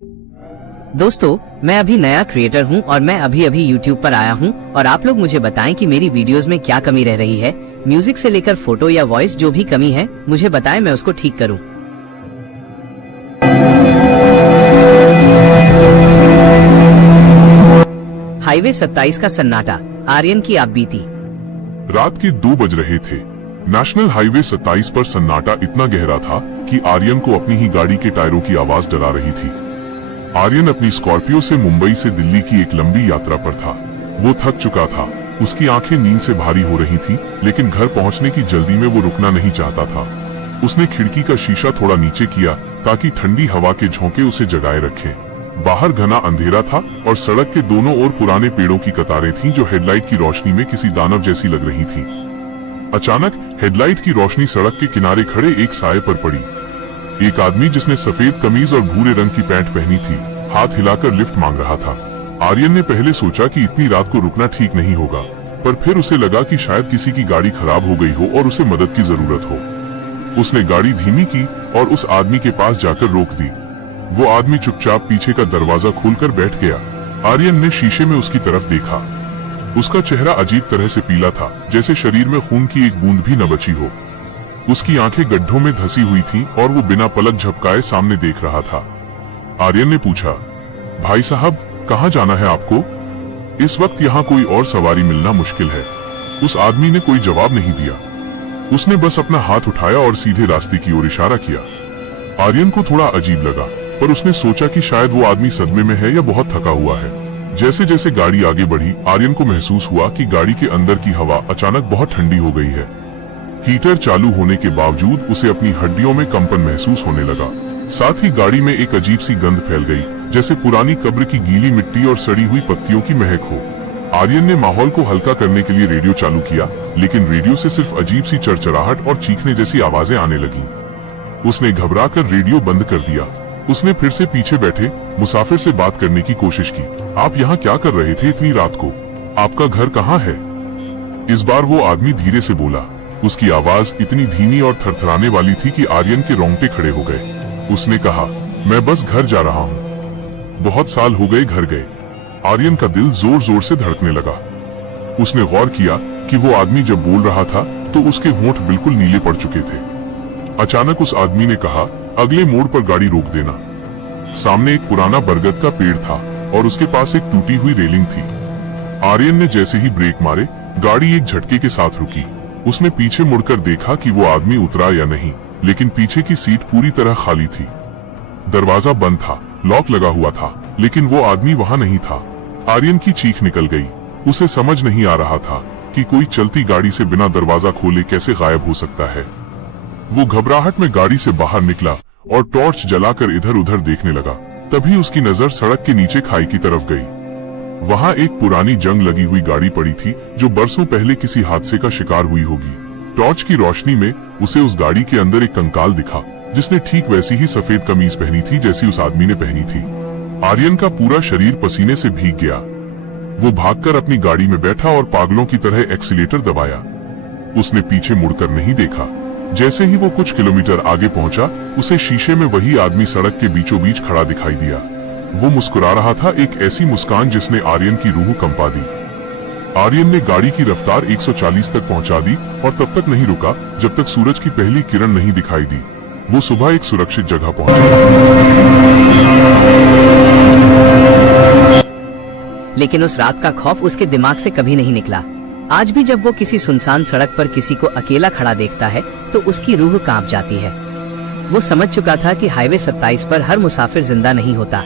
दोस्तों, मैं अभी नया क्रिएटर हूं और मैं अभी YouTube पर आया हूं और आप लोग मुझे बताएं कि मेरी वीडियोस में क्या कमी रह रही है। म्यूजिक से लेकर फोटो या वॉइस जो भी कमी है मुझे बताएं, मैं उसको ठीक करूं। हाईवे 27 का सन्नाटा, आर्यन की आप बीती। रात के 2 बज रहे थे। नेशनल हाईवे 27 पर सन्नाटा इतना गहरा था कि आर्यन को अपनी ही गाड़ी के टायरों की आवाज डरा रही थी। आर्यन अपनी स्कॉर्पियो से मुंबई से दिल्ली की एक लंबी यात्रा पर था। वो थक चुका था, उसकी आंखें नींद से भारी हो रही थी, लेकिन घर पहुंचने की जल्दी में वो रुकना नहीं चाहता था। उसने खिड़की का शीशा थोड़ा नीचे किया ताकि ठंडी हवा के झोंके उसे जगाए रखें। बाहर घना अंधेरा था और सड़क के दोनों ओर पुराने पेड़ों की कतारें थीं जो हेडलाइट की रोशनी में किसी दानव जैसी लग रही थी। अचानक हेडलाइट की रोशनी सड़क के किनारे खड़े एक साए पर पड़ी। एक आदमी जिसने सफेद कमीज और भूरे रंग की पैंट पहनी थी, हाथ हिलाकर लिफ्ट मांग रहा था। आर्यन ने पहले सोचा कि इतनी रात को रुकना ठीक नहीं होगा, पर फिर उसे लगा कि शायद किसी की गाड़ी खराब हो गई हो और उसे मदद की जरूरत हो। उसने गाड़ी धीमी की और उस आदमी के पास जाकर रोक दी। वो आदमी चुपचाप पीछे का दरवाजा खोलकर बैठ गया। आर्यन ने शीशे में उसकी तरफ देखा। उसका चेहरा अजीब तरह से पीला था, जैसे शरीर में खून की एक बूंद भी न बची हो। उसकी आंखें गड्ढों में धसी हुई थीं और वो बिना पलक झपकाए सामने देख रहा था। आर्यन ने पूछा, भाई साहब, कहाँ जाना है आपको? इस वक्त यहाँ कोई और सवारी मिलना मुश्किल है। उस आदमी ने कोई जवाब नहीं दिया। उसने बस अपना हाथ उठाया और सीधे रास्ते की ओर इशारा किया। आर्यन को थोड़ा अजीब लगा, पर उसने सोचा कि शायद वो आदमी सदमे में है या बहुत थका हुआ है। जैसे जैसे गाड़ी आगे बढ़ी, आर्यन को महसूस हुआ कि गाड़ी के अंदर की हवा अचानक बहुत ठंडी हो गई है। हीटर चालू होने के बावजूद उसे अपनी हड्डियों में कंपन महसूस होने लगा। साथ ही गाड़ी में एक अजीब सी गंध फैल गई, जैसे पुरानी कब्र की गीली मिट्टी और सड़ी हुई पत्तियों की महक हो। आर्यन ने माहौल को हल्का करने के लिए रेडियो चालू किया, लेकिन रेडियो से सिर्फ अजीब सी चरचराहट और चीखने जैसी आवाजें आने लगी। उसने घबराकर रेडियो बंद कर दिया। उसने फिर से पीछे बैठे मुसाफिर से बात करने की कोशिश की। आप यहाँ क्या कर रहे थे इतनी रात को? आपका घर कहाँ है? इस बार वो आदमी धीरे से बोला। उसकी आवाज इतनी धीमी और थरथराने वाली थी कि आर्यन के रोंगटे खड़े हो गए। उसने कहा, मैं बस घर जा रहा हूँ। बहुत साल हो गए घर गए। आर्यन का दिल जोर जोर से धड़कने लगा। उसने गौर किया कि वो आदमी जब बोल रहा था तो उसके होंठ बिल्कुल नीले पड़ चुके थे। अचानक उस आदमी ने कहा, अगले मोड़ पर गाड़ी रोक देना। सामने एक पुराना बरगद का पेड़ था और उसके पास एक टूटी हुई रेलिंग थी। आर्यन ने जैसे ही ब्रेक मारे, गाड़ी एक झटके के साथ रुकी। उसने पीछे मुड़कर देखा कि वो आदमी उतरा या नहीं, लेकिन पीछे की सीट पूरी तरह खाली थी। दरवाजा बंद था, लॉक लगा हुआ था, लेकिन वो आदमी वहां नहीं था। आर्यन की चीख निकल गई। उसे समझ नहीं आ रहा था कि कोई चलती गाड़ी से बिना दरवाजा खोले कैसे गायब हो सकता है। वो घबराहट में गाड़ी से बाहर निकला और टॉर्च जलाकर इधर उधर देखने लगा। तभी उसकी नजर सड़क के नीचे खाई की तरफ गई। वहां एक पुरानी जंग लगी हुई गाड़ी पड़ी थी जो बरसों पहले किसी हादसे का शिकार हुई होगी। टॉर्च की रोशनी में उसे उस गाड़ी के अंदर एक कंकाल दिखा, जिसने ठीक वैसी ही सफेद कमीज पहनी थी जैसी उस आदमी ने पहनी थी। आर्यन का पूरा शरीर पसीने से भीग गया। वो भागकर अपनी गाड़ी में बैठा और पागलों की तरह एक्सीलेटर दबाया। उसने पीछे मुड़कर नहीं देखा। जैसे ही वो कुछ किलोमीटर आगे पहुंचा, उसे शीशे में वही आदमी सड़क के बीचों बीच खड़ा दिखाई दिया। वो मुस्कुरा रहा था, एक ऐसी मुस्कान जिसने आर्यन की रूह कंपा दी। आर्यन ने गाड़ी की रफ्तार 140 तक पहुंचा दी और तब तक नहीं रुका जब तक सूरज की पहली किरण नहीं दिखाई दी। वो सुबह एक सुरक्षित जगह पहुंचा। लेकिन उस रात का खौफ उसके दिमाग से कभी नहीं निकला। आज भी जब वो किसी सुनसान सड़क पर किसी को अकेला खड़ा देखता है तो उसकी रूह कांप जाती है। वो समझ चुका था कि हाईवे 27 पर हर मुसाफिर जिंदा नहीं होता।